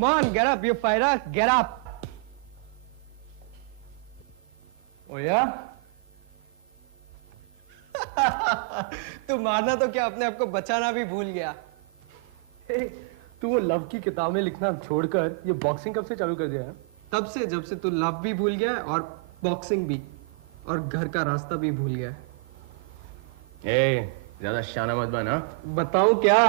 Come on, get up, you fighter, get up. Oh yeah? तू मारना तो क्या अपने आप को बचाना भी भूल गया। तू वो लव की किताबें लिखना छोड़कर ये बॉक्सिंग कब से चालू कर दिया है? तब से जब से तू लव भी भूल गया है और बॉक्सिंग भी और घर का रास्ता भी भूल गया है। ज्यादा शाना मत बन। हाँ बताऊं क्या?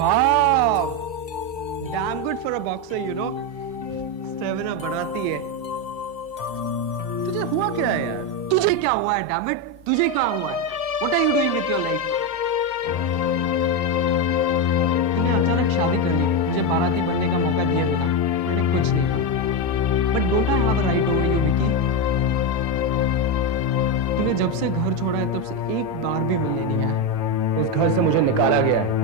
Wow, damn good for a boxer, you know. Stamina बढ़ाती है। तुझे हुआ क्या है यार? तुझे क्या हुआ है? Damn it, तुझे क्या हुआ है? What are you doing with your life? तूने अचानक शादी कर ली, मुझे बाराती बनने का मौका दिए बिना मैंने कुछ नहीं कहा। But don't I have a right over you, Vicky? तूने जब से घर छोड़ा है तब से एक बार भी मिलने नहीं आया। उस घर से मुझे निकाला गया है।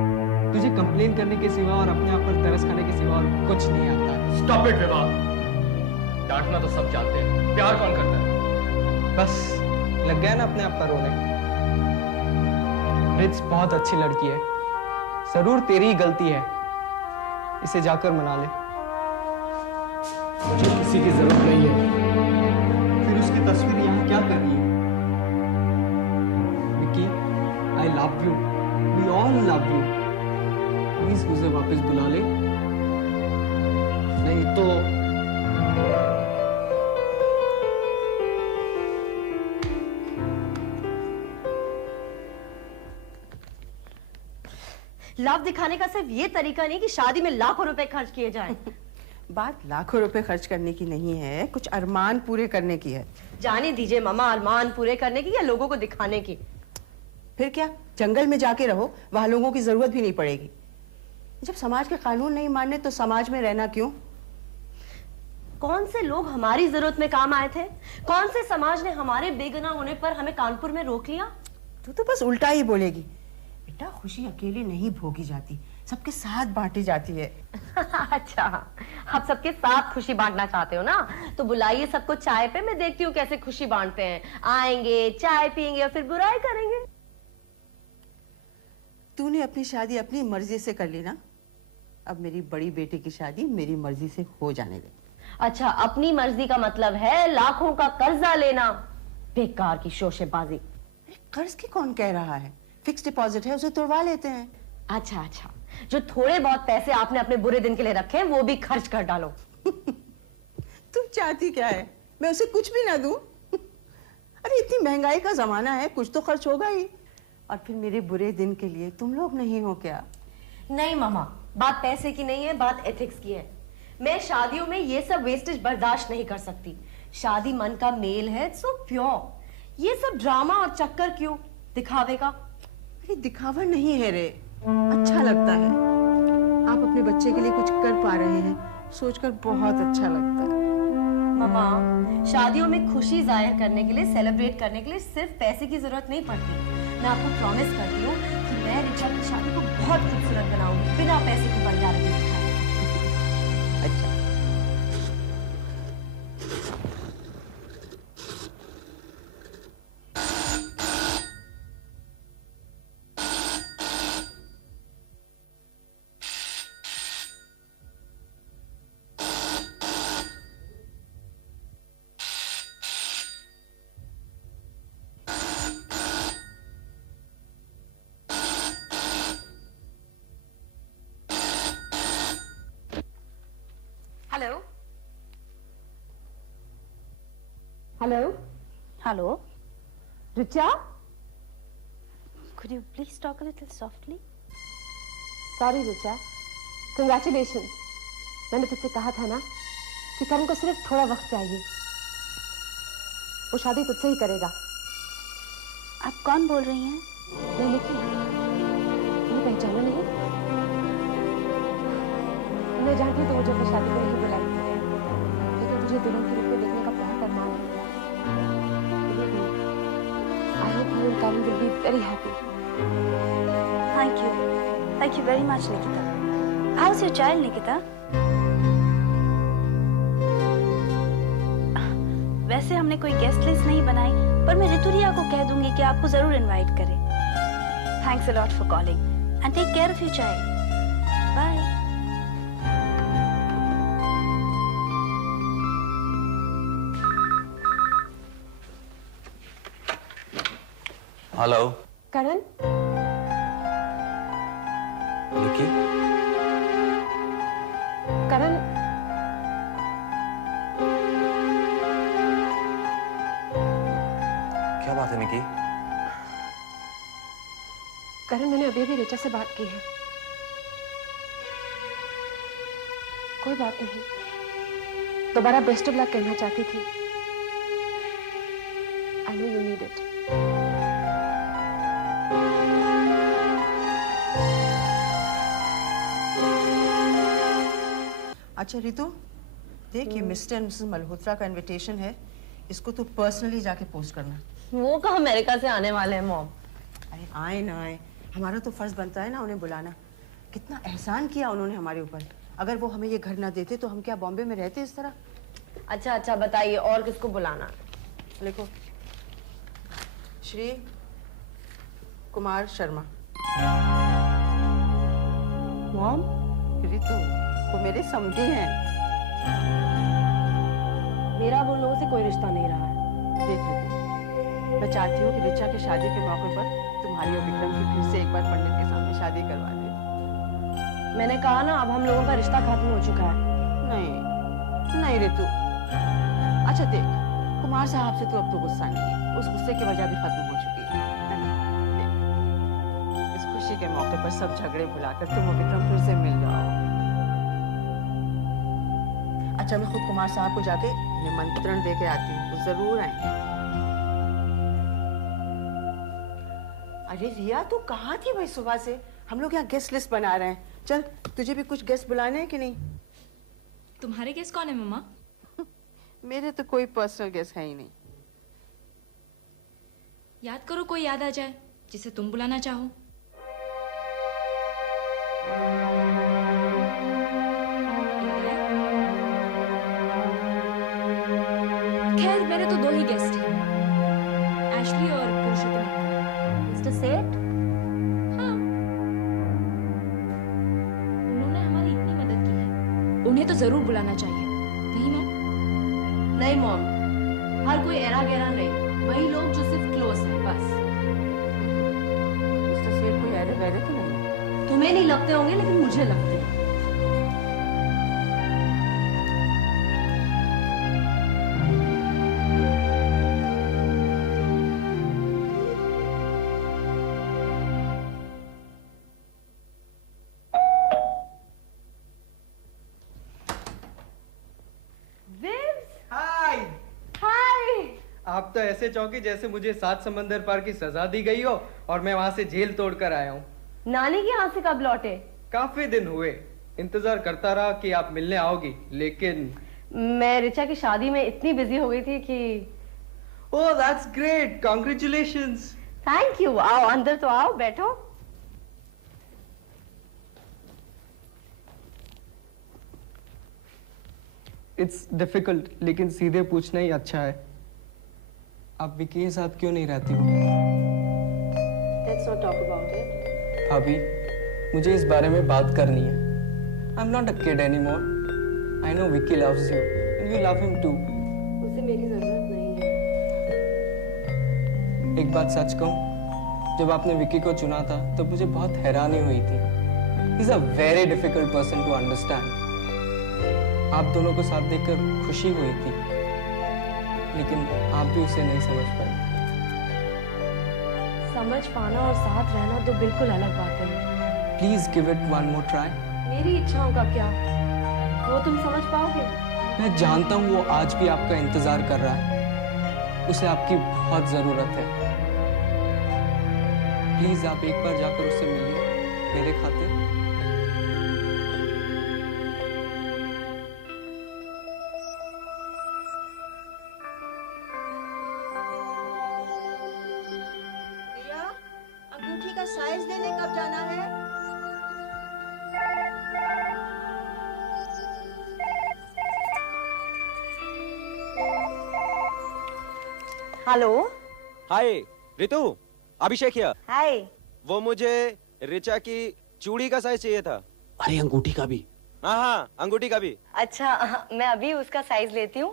तुझे कंप्लेन करने के सिवा और अपने आप पर तरस खाने के सिवा और कुछ नहीं आता। Stop it, विवाह। डांटना तो सब जानते हैं, प्यार कौन करता है? बस लग गया ना अपने आप पर रोने। रिच बहुत अच्छी लड़की है, जरूर तेरी ही गलती है, इसे जाकर मना ले। मुझे किसी की जरूरत नहीं है। फिर उसकी तस्वीर यहाँ क्या कर रही है? Vicky, I love you, we all love you। Please मुझे वापस बुला ले, नहीं तो लव दिखाने का सिर्फ ये तरीका नहीं कि शादी में लाखों रुपए खर्च किए जाएं। बात लाखों रुपए खर्च करने की नहीं है, कुछ अरमान पूरे करने की है। जाने दीजिए मामा, अरमान पूरे करने की या लोगों को दिखाने की। फिर क्या, जंगल में जाके रहो, वहां लोगों की जरूरत भी नहीं पड़ेगी। जब समाज के कानून नहीं मानने तो समाज में रहना क्यों? कौन से लोग हमारी जरूरत में काम आए थे? कौन से समाज ने हमारे बेगुनाह होने पर हमें कानपुर में रोक लिया? तू तो बस उल्टा ही बोलेगी। बेटा, खुशी अकेली नहीं भोगी जाती, सबके साथ बांटी जाती है। अच्छा, आप सबके साथ खुशी बांटना चाहते हो ना? तो बुलाइए सबको चाय पे, मैं देखती हूँ कैसे खुशी बांटते हैं। आएंगे, चाय पियेंगे और फिर बुराई करेंगे। तूने अपनी शादी अपनी मर्जी से कर ली ना, अब मेरी बड़ी बेटी की शादी मेरी मर्जी से हो जाने दे। अच्छा, अपनी मर्जी का मतलब है लाखों का कर्जा लेना? बेकार की शोशेबाजी। कर्ज की कौन कह रहा है? फिक्स डिपॉजिट है, उसे तोड़वा लेते हैं। अच्छा अच्छा, जो थोड़े बहुत पैसे आपने अपने बुरे दिन के लिए रखे हैं वो भी खर्च कर डालो। तुम चाहती क्या है, मैं उसे कुछ भी ना दूं? अरे इतनी महंगाई का जमाना है, कुछ तो खर्च होगा ही। और फिर मेरे बुरे दिन के लिए तुम लोग नहीं हो क्या? नहीं मामा, बात पैसे की नहीं है, बात एथिक्स की है। मैं शादियों में ये सब वेस्टेज बर्दाश्त नहीं कर सकती। शादी मन का मेल है, सो प्योर। ये सब ड्रामा और चक्कर क्यों, दिखावे का? अरे दिखावा नहीं है रे, अच्छा लगता है। आप अपने बच्चे के लिए कुछ कर पा रहे हैं, सोचकर बहुत अच्छा लगता है। मामा, शादियों में खुशी जाहिर करने के लिए, सेलिब्रेट करने के लिए सिर्फ पैसे की जरूरत नहीं पड़ती। मैं आपको प्रॉमिस करती हूँ कि मैं रिचा की शादी को बहुत खूबसूरत बनाऊंगी, बिना पैसे की बंजारे के। अच्छा, hello hello Hello. Richa, Could you please talk a little softly? Sorry Richa, congratulations. मैंने तुझसे कहा था ना कि करण को सिर्फ थोड़ा वक्त चाहिए, वो शादी तुझसे ही करेगा। आप कौन बोल रही हैं? मैं निकी, तुम्हें पहचाना नहीं? मैं जानती हूँ तो मुझे अपनी शादी पर नहीं बुलाई, लेकिन तुझे दुल्हन के रूप में देखने का बहुत अरमान है। I hope you and Karan will be very happy. Thank you. Thank you very much, Nikita. How's your child, Nikita? वैसे हमने कोई गेस्ट लिस्ट नहीं बनाई, पर मैं रितु रिया को कह दूंगी कि आपको जरूर इनवाइट करे। Thanks a lot for calling and take care of your child. Bye. Hello Karan, Nikki. Karan, क्या बात है निकी? करण मैंने अभी अभी ऋचा से बात की है। कोई बात नहीं, दोबारा बेस्ट ऑफ लक कहना चाहती थी। I know you need it. अच्छा रितु, देख ये मिस्टर एंड मिसेस मल्होत्रा का इनविटेशन है, इसको तो पर्सनली जाके पोस्ट करना। वो कहाँ अमेरिका से आने वाले हैं मॉम? अरे आए ना आए, हमारा तो फर्ज बनता है ना उन्हें बुलाना। कितना एहसान किया उन्होंने हमारे ऊपर। अगर वो हमें ये घर ना देते तो हम क्या बॉम्बे में रहते इस तरह? अच्छा अच्छा बताइए, और किसको बुलाना? लिखो, श्री कुमार शर्मा। मॉम, रितु, वो मेरे समधी हैं। मेरा अब उन लोगों से कोई रिश्ता नहीं रहा है। देख रितु, मैं चाहती हूँ कि ऋचा की शादी के मौके पर तुम्हारी और विक्रम की फिर से एक बार पंडित के सामने शादी करवा दे। मैंने कहा ना, अब हम लोगों का रिश्ता खत्म हो चुका है। नहीं नहीं रितु, अच्छा देख, कुमार साहब से तो अब तो गुस्सा नहीं है, उस गुस्से की वजह भी खत्म हो चुकी है ना? देख, इस खुशी के मौके पर सब झगड़े भुलाकर तुम और विक्रम फिर से मिल जाओ। अच्छा, मैं खुद कुमार साहब को जाके निमंत्रण दे के आती हूँ, तो जरूर आएंगे। अरे रिया, तू कहाँ थी भाई सुबह से? हम लोग यहाँ गेस्ट लिस्ट बना रहे हैं। चल, तुझे भी कुछ गेस्ट बुलाने हैं कि नहीं? तुम्हारे गेस्ट कौन है मम्मा? मेरे तो कोई पर्सनल गेस्ट है ही नहीं। याद करो, कोई याद आ जाए जिसे तुम बुलाना चाहो। खैर, मेरे तो दो ही गेस्ट हैं, एशली और पुरुषोत्तम। मिस्टर सेठ, हाँ, उन्होंने हमारी इतनी मदद की है, उन्हें तो जरूर बुलाना चाहिए, नहीं मॉम? नहीं मॉम, हर कोई एरा गहरा नहीं, वही लोग जो सिर्फ क्लोज हैं बस। मिस्टर सेठ कोई ऐरे वैरे तो नहीं? तुम्हें नहीं लगते होंगे, लेकिन मुझे लगते हैं। हाय। हाय। आप तो ऐसे चौंकी जैसे मुझे 7 समंदर पार की सजा दी गई हो और मैं वहां से जेल तोड़कर आया हूँ। नानी के यहाँ से कब लौटे? काफी दिन हुए, इंतजार करता रहा कि आप मिलने आओगी, लेकिन मैं ऋचा की शादी में इतनी बिजी हो गई थी कि। Oh that's great, congratulations. Thank you. आओ अंदर तो आओ, बैठो। इट्स डिफिकल्ट, लेकिन सीधे पूछना ही अच्छा है। आप विकी के साथ क्यों नहीं रहती हो? Let's not talk about it. भाभी, मुझे इस बारे में बात करनी है। I'm not a kid anymore. I know Vicky loves you and you love him too. उसे मेरी जरूरत नहीं है। एक बात सच कहूँ, जब आपने विकी को चुना था तब मुझे बहुत हैरानी हुई थी। He's a very difficult person to understand. आप दोनों को साथ देखकर खुशी हुई थी, लेकिन आप भी उसे नहीं समझ पाए। समझ पाना और साथ रहना दो बिल्कुल अलग बातें हैं। Please give it one more try. मेरी इच्छाओं का क्या, वो तुम समझ पाओगे? मैं जानता हूँ वो आज भी आपका इंतजार कर रहा है, उसे आपकी बहुत जरूरत है। प्लीज आप एक बार जाकर उससे मिलिए मेरे खातिर। रिया, अंगूठी का साइज देने कब जाना है? Hello. Hi Ritu, Abhishek here. Hi. वो मुझे रिचा की चूड़ी का साइज चाहिए था। अरे अंगूठी का भी। हाँ हाँ, अंगूठी का भी। अच्छा, मैं अभी उसका साइज लेती हूँ।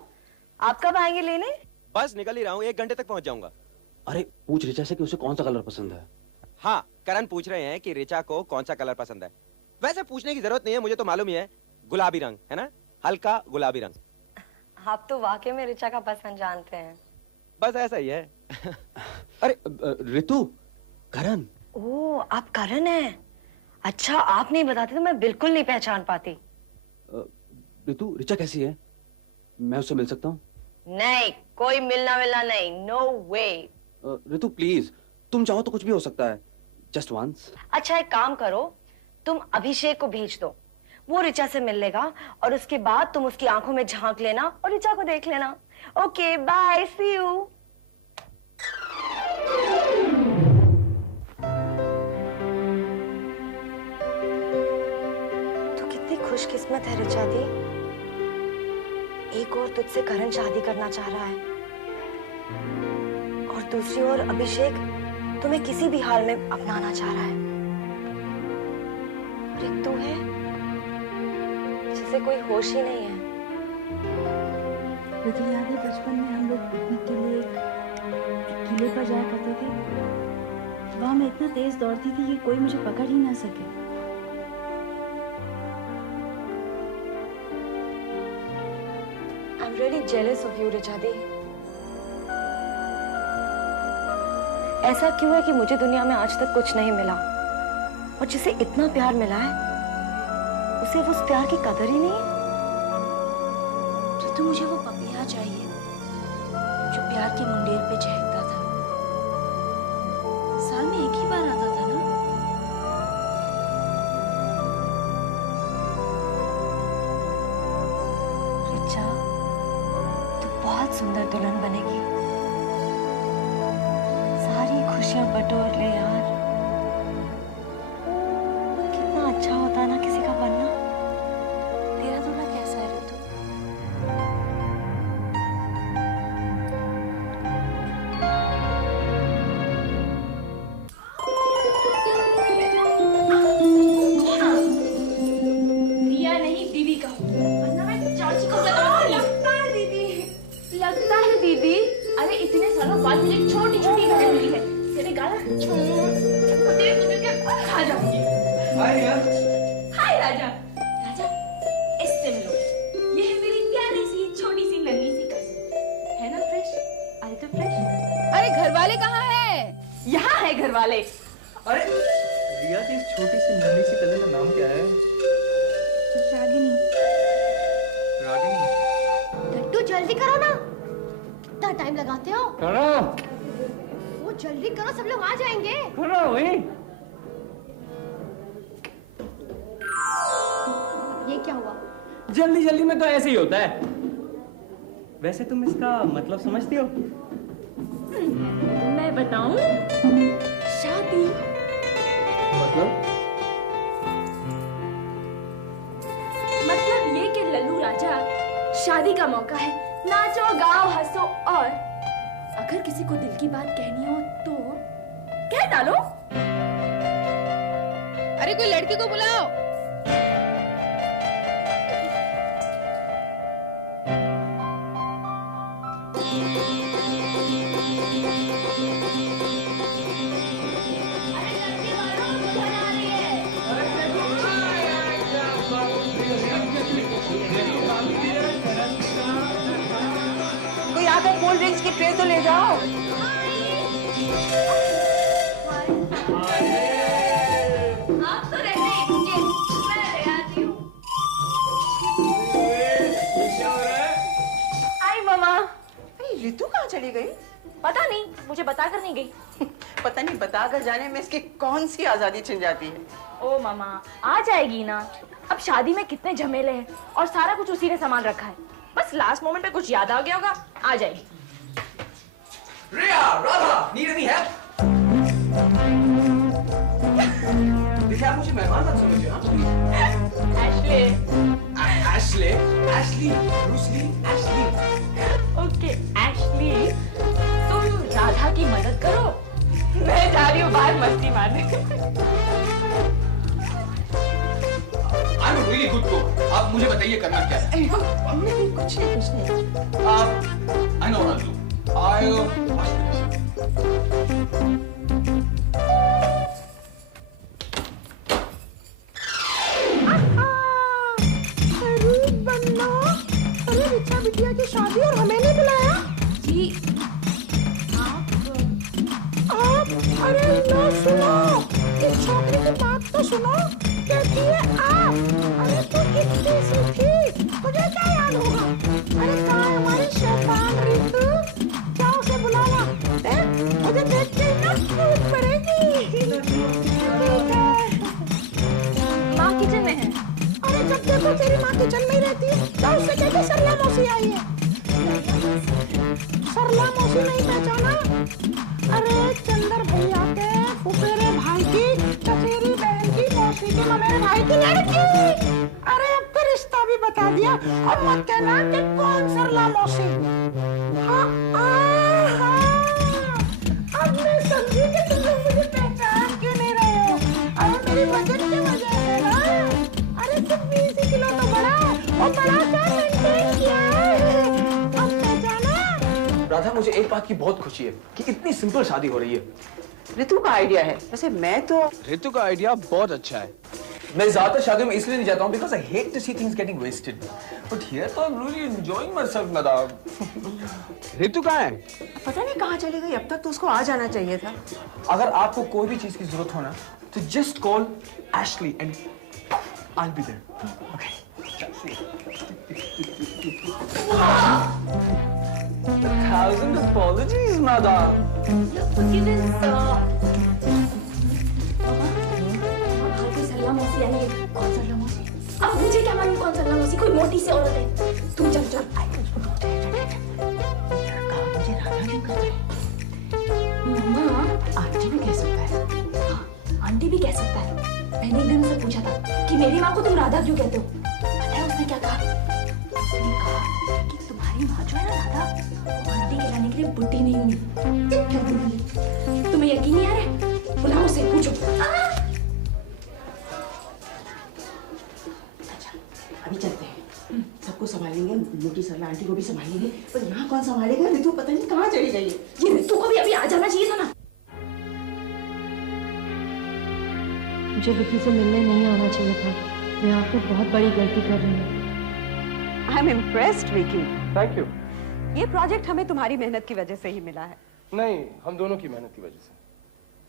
आप कब आएंगे लेने? बस निकल ही रहा हूँ, 1 घंटे तक पहुँच जाऊंगा। अरे पूछ रिचा से कि उसे कौन सा कलर पसंद है। हाँ, करण पूछ रहे हैं कि रिचा को कौन सा कलर पसंद है। वैसे पूछने की जरूरत नहीं है, मुझे तो मालूम ही है। गुलाबी रंग है ना, हल्का गुलाबी रंग। आप तो वाकई में रिचा का पसंद जानते हैं। बस ऐसा ही है। अरे रितु, करण। ओह, आप करण हैं। अच्छा, आप नहीं बताते तो मैं बिल्कुल नहीं पहचान पाती। रितु, रिचा कैसी है? मैं उससे मिल सकता हूँ? नहीं, कोई मिलना नहीं। No way. रितु प्लीज, तुम चाहो तो कुछ भी हो सकता है। Just once. अच्छा, एक काम करो, तुम अभिषेक को भेज दो, वो रिचा से मिल लेगा और उसके बाद तुम उसकी आंखों में झांक लेना और रिचा को देख लेना। Okay, bye, see you. तू कितनी खुशकिस्मत है रिचा दी। एक और तुझसे करण शादी करना चाह रहा है और दूसरी ओर अभिषेक तुम्हें किसी भी हाल में अपनाना चाह रहा है। और एक तू है जिसे कोई होश ही नहीं है। रितु, याद है बचपन में हम लोग पिकनिक के लिए एक किले पर जाया करते थे। वहां मैं इतना तेज दौड़ती थी कि कोई मुझे पकड़ ही ना सके। I am really jealous of you Richa दी। ऐसा क्यों है कि मुझे दुनिया में आज तक कुछ नहीं मिला और जिसे इतना प्यार मिला है उसे उस प्यार की कदर ही नहीं है। रितु, मुझे वो पपीहा चाहिए जो प्यार के मुंडेर पे चहकता था। साल में एक ही बार आता था ना। रिचा, तू बहुत सुंदर दुल्हन बनेगी। सारी खुशियां बटोर ले यार। कितना अच्छा होता है ना किसी का बनना। तेरा दूल्हा कैसा है रितु? रिया नहीं, दीदी कहो, वरना मैं चाची को बताऊंगी। लगता है दीदी। अरे इतने सालों बाद मेरी छोटी छोटी बहन मिली है, तेरे गाल खा जाऊंगी। हाय राजा। राजा, इससे मिलो। ये है मेरी प्यारी सी छोटी सी नन्ही सी कजिन, है ना फ्रेश? आई तो फ्रेश। अरे घर वाले कहाँ है? यहाँ है घर वाले। अरे रिया की इस छोटी सी नन्ही सी कजन का नाम क्या है? रागिनी। रागिनी। लड्डू जल्दी करो ना, कितना टाइम लगाते हो? करो वो जल्दी करो, सब लोग आ जाएंगे। करो वही। ये क्या हुआ? जल्दी जल्दी में तो ऐसे ही होता है। वैसे तुम इसका मतलब समझती हो? मैं बताऊं? शादी। मतलब ये कि लल्लू राजा, शादी का मौका है, नाचो गाओ हंसो और अगर किसी को दिल की बात कहनी हो तो कह डालो। अरे कोई लड़की को बुलाओ। कोई आकर कोल्ड ड्रिंक्स की ट्रे तो ले जाओ। आप तो रहने दीजिए, मैं ले आती हूँ। आई मामा। रितु कहाँ चली गई? पता नहीं, मुझे बताकर नहीं गई। पता नहीं बताकर जाने में इसकी कौन सी आजादी छिन जाती है। ओ मामा, आ जाएगी ना। अब शादी में कितने झमेले हैं और सारा कुछ उसी ने सामान रखा है। बस लास्ट मोमेंट पे कुछ याद आ गया होगा, आ जाएगी। रिया, राधा, need any help? देखिए आप मुझे मेहमान मत समझिए, हाँ? Ashley. Ashley, Ashley, Bruce Lee, Ashley. Okay, Ashley. तुम रही हूँ बाहर मस्ती मारने। I'm a really good cook. आप मुझे बताइए करना क्या है? कुछ नहीं। I know what I'll do. I'll wash the dishes. अरे रिचा बिटिया की शादी और हमें नहीं बुलाया? जी आप अरे लो सुनो, इस छोकरी की बात तो सुनो। कहती है आप, अरे तू इतनी सी थी, तुझे क्या याद होगा? अरे कहाँ है हमारी शैतान रितु? क्या उसे बुलावा? देख मुझे देख के ना कूद पड़ेगी। ठीक है। माँ किचन में है। अरे जब देखो तेरी माँ किचन में ही रहती है, तो उससे कहते सरला मौसी आई है। सरला मौसी नहीं पहचाना? अरे चंदर भैया के फुफेरे भाई की चचेरी बहन की मौसी के ममेरे भाई की लड़की। अरे अब तो रिश्ता भी बता दिया, अब मत कहना कि कौन सरला मौसी। हाँ, अब मैं समझी कि तुम लोग मुझे पहचान क्यों नहीं रहे हो। अरे मेरी वजन की वजह से ना। अरे सिर्फ 20 किलो तो बड़ा और बड़ा सा मेंटेन किया है। अब पहचाना? राधा, मुझे एक बात की बहुत खुशी है कि इतनी सिंपल शादी हो रही है। ऋतु का आइडिया है। वैसे मैं तो ऋतु का आइडिया बहुत अच्छा है। मैं ज्यादातर शादियों में इसलिए नहीं जाता हूँ because I hate to see things getting wasted. But here I'm really enjoying myself, madam. ऋतु कहाँ है? पता नहीं कहाँ चली गई। अब तक तो उसको आ जाना चाहिए था। अगर आपको कोई भी चीज की जरूरत हो ना, तो just call Ashley and I'll be there. Okay. A thousand apologies, madam. सरला मौसी आई है। कौन सरला मौसी? अब मुझे क्या मालूम कौन सरला मौसी? कोई मोटी सी औरत है। तुम चल चल। मुझे राधा क्यों कहता है? मम्मा, आंटी भी कह सकता है। हाँ, आंटी भी कह सकता है। मैंने एक दिन उससे पूछा था कि मेरी माँ को तुम राधा क्यों कहते हो? पता है उसने क्या कहा? उसने कहा कि तुम्हारी माँ जो है ना राधा, वो आंटी कहलाने के लिए बुढ़ी नहीं हुई। तुम्हें यकीन नहीं आ रहा? बुलाओ उसे, पूछो। अभी चलते हैं। सबको संभालेंगे, मोटी सरला आंटी को भी संभालेंगे, पर यहाँ कौन संभालेगा? ऋतु पता नहीं कहाँ चली गई है। ये ऋतु को भी अभी आ जाना चाहिए था ना। मुझे विकी से मिलने नहीं आना चाहिए था। मैं आपको बहुत बड़ी गलती कर रही हूँ। I am impressed Vicky. Thank you. ये प्रोजेक्ट हमें तुम्हारी मेहनत की वजह से ही मिला है। नहीं, हम दोनों की मेहनत की वजह से।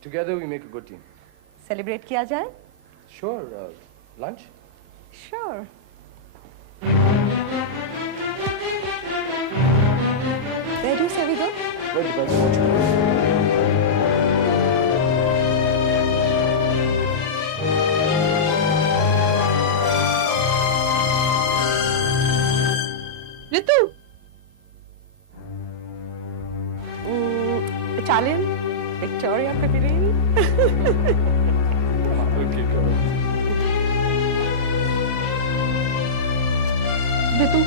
Together we make a good team. Celebrate किया जाए? Sure. Lunch? Sure. Where do you say we go? Well, depends on what you want. Ritu, Italian, Victoria Pavilion. Okay, go ahead. ऋतु,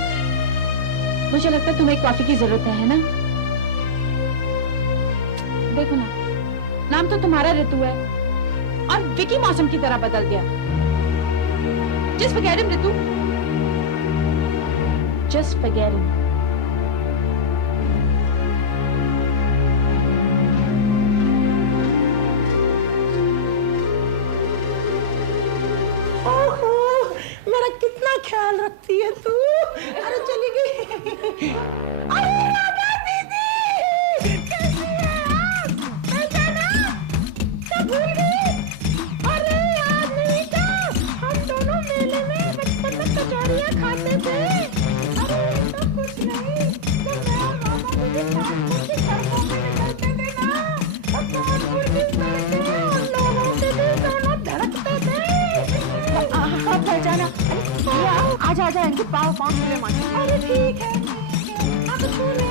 मुझे लगता है तुम्हें कॉफी की जरूरत है ना? देखो ना, नाम तो तुम्हारा ऋतु है और विकी मौसम की तरह बदल गया। Just forget him, ऋतु। Just forget him. ओहो, मेरा कितना ख्याल रखती है तू। अरे चली गई। अरे राधा दीदी, कैसी है आप? पहचाना? क्या भूल गई? अरे याद नहीं क्या? हम दोनों मेले में बचपन में कचौड़ियाँ खाते थे। अरे तो कुछ नहीं, जब मैं और मामा जी कानपुर की सड़कों पे निकलते थे ना, तो कानपुर की सड़कें और लोगों के दिल दोनों धड़कते थे। हाँ पहचाना। आजा आजा, इनके पाँव छूले मानो। अरे ठीक है, अब छूले।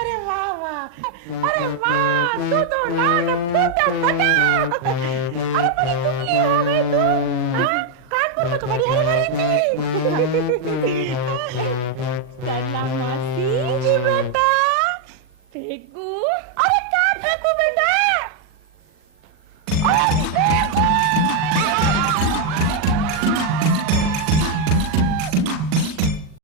अरे वाह वाह, अरे वाह, तू तो लाल फूटा फटा। अरे बड़ी दुबली हो गई तू। हाँ, कानपुर में तो बड़ी हरी भरी थी। सरला मौसी जी बेटा।